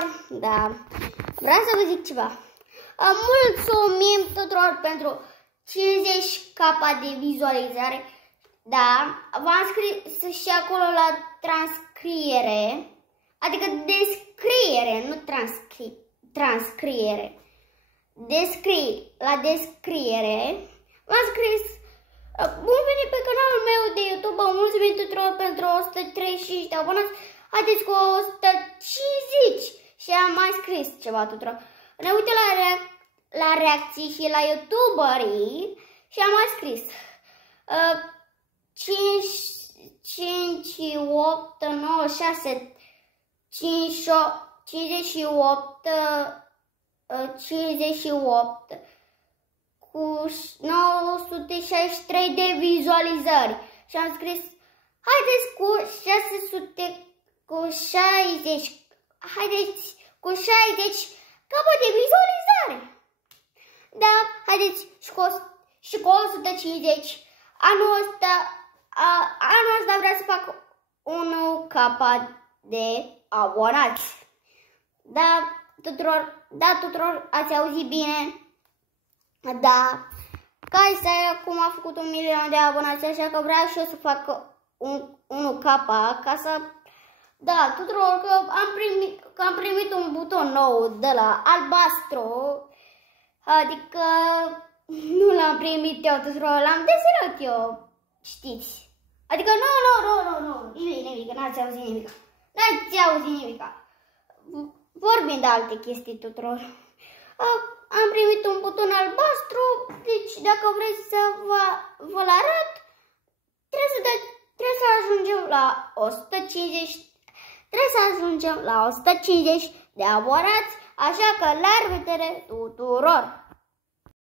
tuturor, da, vreau să vă zic ceva. Mulțumim tuturor pentru 50k de vizualizare, da, v-am scris și acolo la transcriere, adică descriere, nu transcriere, la descriere, v-am scris. Bun venit pe canalul meu de YouTube, mulțumim tuturor pentru 135 de abonați, haideți cu 150 și am mai scris ceva tuturor. Ne uităm la reacții și la youtuberii și am mai scris 5, 8, 9, 6, 58, 58 cu 963 de vizualizări și am scris haideți cu 60, haideți cu 60 capăt de vizualizare. Da, haideți și cu 150. Anul ăsta vreau să fac 1k de abonați. Da, tuturor ați auzit bine. Da, Kaisa acum a făcut 1 milion de abonați, așa că vreau și eu să fac 1k ca să... Da, tuturor, că am primit un buton nou de la albastru, adică nu l-am primit eu tuturor, l-am desenat eu, știți. Adică nu, nimic, n-ați auzit nimic. Vorbind de alte chestii tuturor. Am primit un buton albastru, deci dacă vreți să vă-l arăt, trebuie să ajungem la 150. Trebuie să ajungem la 150 de abonați, așa că la revedere tuturor!